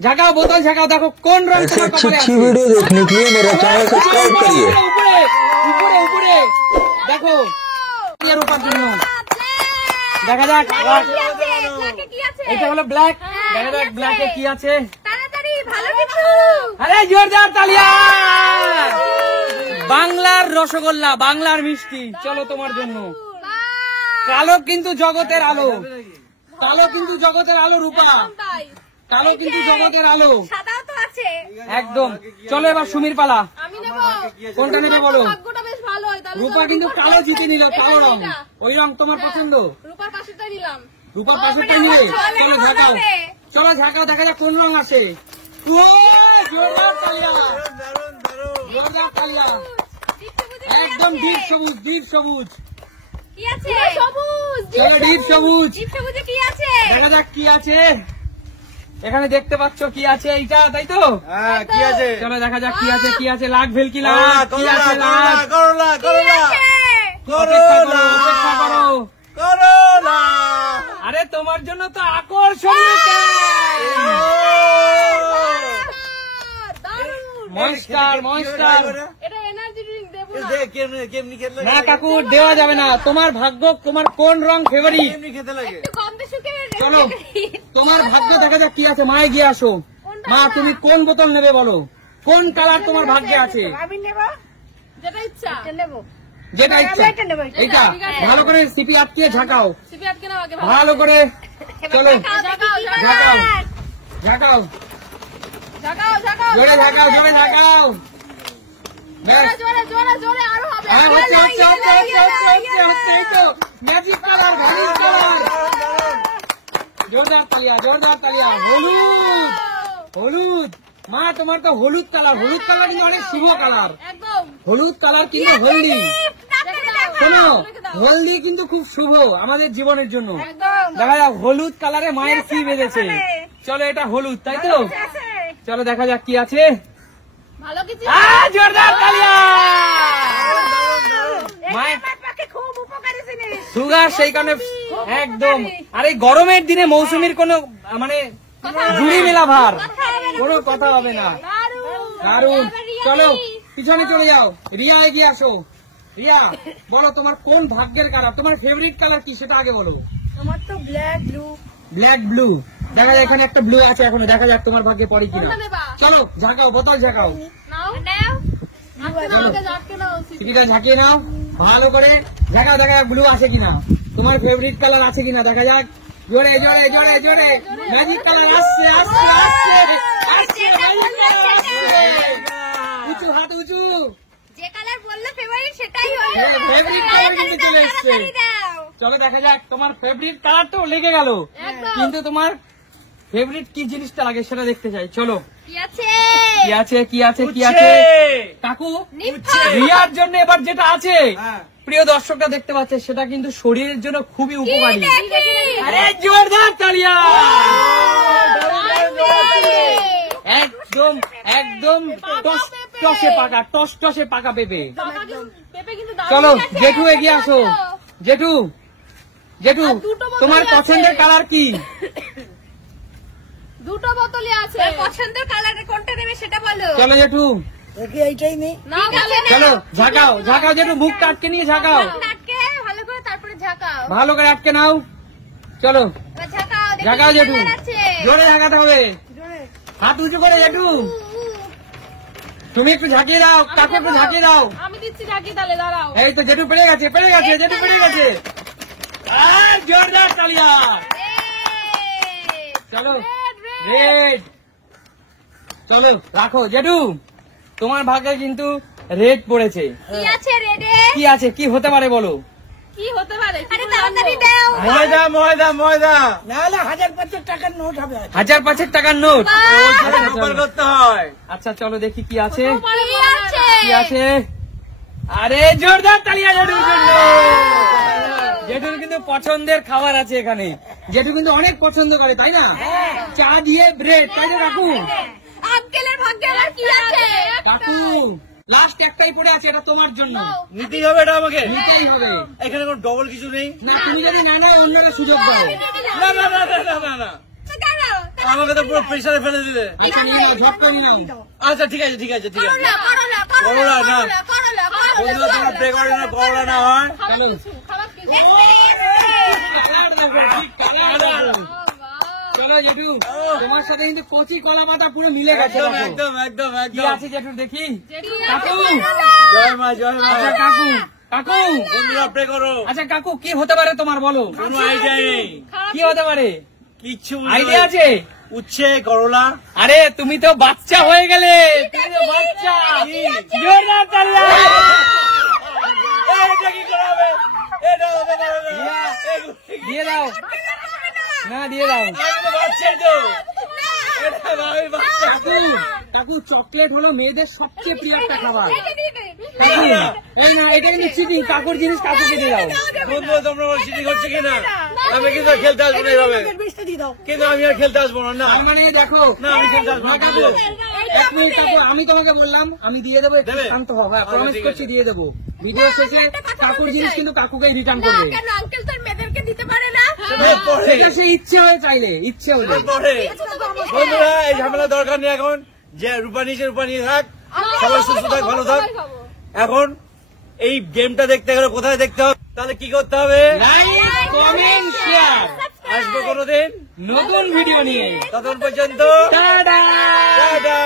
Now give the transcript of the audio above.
ঝাঁকাও বোতল ঝাঁকাও, দেখো কোন রং তোমার কপালে আছে। वीडियो देखने के लिए मेरा चैनल सब्सक्राइब करिए। উপরে উপরে উপরে দেখো কি রূপার জন্য দেখা যাক। এটা হলো ব্ল্যাক, দেখা যাক ব্ল্যাকে কি আছে। আরে জোরদার তালিয়া, বাংলার রসগোল্লা, বাংলার মিষ্টি, চলো তোমার জন্য। কালো কিন্তু জগতের আলো, কালো কিন্তু জগতের আলো, রূপা কালো কিন্তু জগতের আলো একদম। চলো এবার সুমির পালা, কোনটা নেবে বলো। রূপা কিন্তু কালো জিতে নিল, কালো রং, ওই রং তোমার পছন্দ। রূপার পাশেরটা নিলে চলো ঝাঁকাও, চলো ঝাঁকাও, দেখা যাক কোন রং আসে। জোরদার তালিয়া, জোরদার তালিয়া, একদম ডিপ সবুজ, ডিপ সবুজ, চলো ডিপ সবুজ, দেখা যাক কি আছে এখানে। দেখতে পাচ্ছ কি আছে, এইটা তাই তো? কি আছে? চলো দেখা যাক কি আছে, কি আছে। লাখ ভেলকি লাখ, কি আছে লাখ? করলা করলা অপেক্ষা করো। করলা। আরে তোমার জন্য তো আকর্ষণীয় মনস্টার, মনস্টার না কাকু, দেওয়া যাবে না। তোমার ভাগ্য, তোমার কোন রং ফেভারিট খেতে লাগে। চলো তোমার ভাগ্য দেখা যাক কি আছে। মায়ে গিয়ে আসো, মা তুমি কোন বোতল নেবে বলো, কোন কালার তোমার ভাগ্যে আছে। যেটা ইচ্ছা, এইটা ভালো করে সিপি আটকে ঝাঁকাও, ভালো করে। চলো ঝাঁকাও, ঝাঁকাও, জোরে ঝাঁকাও, জোরে ঝাঁকাও। হ্যাঁ হচ্ছে হচ্ছে হচ্ছে হচ্ছে হচ্ছে হচ্ছে, এই তো ম্যাজিক কালার, হলুদ কালার, জোরদার তালিয়া, জোরদার তালিয়া। হলুদ, হলুদ, মা তোমার তো হলুদ কালার, হলুদ কালার কিন্তু অনেক শুভ কালার, হলুদ কালার কিন্তু হলদি। শোনো, হলদি কিন্তু খুব শুভ আমাদের জীবনের জন্য। দেখা যাক হলুদ কালারে মায়ের কি বেঁধেছে। চলো এটা হলুদ তাই তো? চলো দেখা যাক কি আছে। জোরদার তালিয়া, মায়ের সুগার সেই কারণে একদম। আর এই গরমের দিনে মৌসুমীর কোনো মানে জুড়ি মেলা ভার, কোনো কথা হবে না। দারুন, চলো পিছনে চলে যাও। রিয়া এগিয়ে আসো। রিয়া বলো তোমার কোন ভাগ্যের কালার, তোমার ফেভারিট কালার কি সেটা আগে বলো। আমার তো ব্ল্যাক ব্লু। ব্ল্যাক ব্লু, দেখা যায় এখানে একটা ব্লু আছে এখনো, দেখা যাক তোমার ভাগ্যে পড়ে কিনা। চলো ঝাঁকাও, বোতল ঝাঁকাও, সিটিটা ঝাঁকিয়ে নাও ভালো করে, ঝাঁকাও, দেখা যাক ব্লু আছে কিনা, তোমার ফেভারিট কালার আছে কিনা, দেখা যাক। জোরে জোরে জোরে জোরে, ম্যাজিক কালার আসছে আসছে আসছে আসছে, ম্যাজিক কালার আসছে। উঁচু হাত উঁচু, যে কালার বললো ফেভারিট সেটাই হলো। ফেভারিট কালার কিন্তু চলে এসছে। চলো দেখা যাক তোমার ফেভারিট কালার তো লেগে গেল, কিন্তু তোমার ফেভারিট কি জিনিসটা লাগে সেটা দেখতে চাই। চলো কি আছে কি আছে কি আছে কি আছে কাকু। রিয়ার জন্য এবার যেটা আছে প্রিয় দর্শকরা দেখতে পাচ্ছে, সেটা কিন্তু শরীরের জন্য খুবই উপকারী। আরে জোরদার তালিয়া, একদম একদম টসে পাকা, টস টসে পাকা পেঁপে। চলো জেঠু এগিয়ে আসো। জেঠু, জেঠু তোমার পছন্দের কালার কি? দুটো বোতলই আছে, পছন্দের কালার কোনটা নেবে সেটা বলো। চলো জেঠু, এইটাই নেই। চলো ঝাঁকাও, ঝাঁকাও জেঠু, মুখটা আটকে নিয়ে ঝাঁকাও, আটকে ভালো করে, তারপরে ঝাঁকাও, ভালো করে আটকে নাও। চলো ঝাঁকাও, ঝাঁকাও জেঠু, জোরে ঝাঁকাতে হবে, হাত উঁচু করে। জেঠু তুমি একটু ঝাঁকিয়ে দাও, কাকু একটু ঝাঁকিয়ে দাও। আমি দিচ্ছি ঝাঁকিয়ে, তাহলে দাঁড়াও। এই তো জেঠু পেরে গেছে, পেরে গেছে, জেঠু পেরে গেছে। আর জোরদার তালিয়া। চলো রেড, চলো রাখো জেঠু, তোমার ভাগ্যে কিন্তু রেড পড়েছে। কি আছে রেডে? কি আছে, কি হতে পারে বলো? কি হতে পারে? আরে তাড়াতাড়ি দাও। ময়দা ময়দা ময়দা। না হলে 1005 টাকার নোট হবে। 1005 টাকার নোট। উপর করতে হয়। আচ্ছা চলো দেখি কি আছে, কি আছে? কি আছে। আরে জোরদার তালিয়া জেঠুর জন্য। জেঠুর কিন্তু পছন্দের খাবার আছে এখানে, জেঠু কিন্তু অনেক পছন্দ করে তাই না? চা দিয়ে ব্রেড, তাই না কাকু? আঙ্কেলের ভাগ্যে আবার কি আছে? কাকু লাস্ট একটাই পড়ে আছে, এটা তোমার জন্য, নিতেই হবে এটা আমাকে, নিতেই হবে। এখানে কোনো ডবল কিছু নেই। না তুমি যদি না নাও অন্যরা সুযোগ দাও। না না না না না না। দাঁড়াও, আমাকে তো পুরো প্রেশারে ফেলে দিলে। আচ্ছা নিয়ে নাও, ঝট করে নিয়ে নাও। আচ্ছা ঠিক আছে ঠিক আছে ঠিক আছে। করলা করলা না। বন্ধুরা তোমরা প্রে করে না, করলা না হয়। চলো। চলো জেঠু, তোমার সাথে কিন্তু কচি কলা পাতা পুরো মিলে গেছে। একদম দেখো। একদম একদম কি একদম। আছে জেঠু দেখি? কাকু, জয় মা জয় মা। আচ্ছা কাকু, কাকু, বন্ধুরা প্রে করো। আচ্ছা কাকু কি হতে পারে তোমার বলো? কোনো আইডিয়া নেই, কি হতে পারে? কিচ্ছু আইডিয়া আছে? উচ্ছে করলা। আরে তুমি তো বাচ্চা হয়ে গেলে, তুমি তো বাচ্চা। জোরদার তালিয়া। এটা কি করাবে? এটা হবে না, হবে না। দিয়ে দাও, না দিয়ে দাও। আমি তো বাচ্চাই তো। এটা আমি বাচ্চা। কাকু, কাকু চকলেট হলো মেয়েদের সবচেয়ে প্রিয় একটা খাবার। কাকু, এই না এটা কিন্তু চিটিং, কাকুর জিনিস কাকুকে দিয়ে দাও। বন্ধুরা তোমরা আমার চিঠি করছে কিনা? আমি কিন্তু আর খেলতে আসবো না এইভাবে। কিন্তু আমি আর খেলতে আসবো না। না তার মানে দেখো, না আমি খেলতে আসবো না। কাকু, এক মিনিট কাকু, আমি তোমাকে বললাম আমি দিয়ে দেবো, একটু দেবে? শান্ত হও। হ্যাঁ আচ্ছা, প্রমিস ঠিক করছি আছে। দিয়ে দেবো। ভিডিও শেষে কাকুর জিনিস কিন্তু কাকুকেই রিটার্ন করবে। কেন আঙ্কেল তোর মেয়েদেরকে দিতে পারে না? সেটা পরে। সেটা সে ইচ্ছে হয়ে চাইলে, ইচ্ছে হলে। সেটা পরে। বন্ধুরা এই ঝামেলা দরকার নেই এখন। যে রূপা নিচে রূপা নিয়ে থাক, সবাই সুস্থ থাক, ভালো থাক। এখন এই গেমটা দেখতে গেলে কোথায় দেখতে হবে? তাহলে কি করতে হবে? Like, comment, share. আসবো কোনোদিন নতুন ভিডিও নিয়ে। ততক্ষণ পর্যন্ত টাটা। টাটা।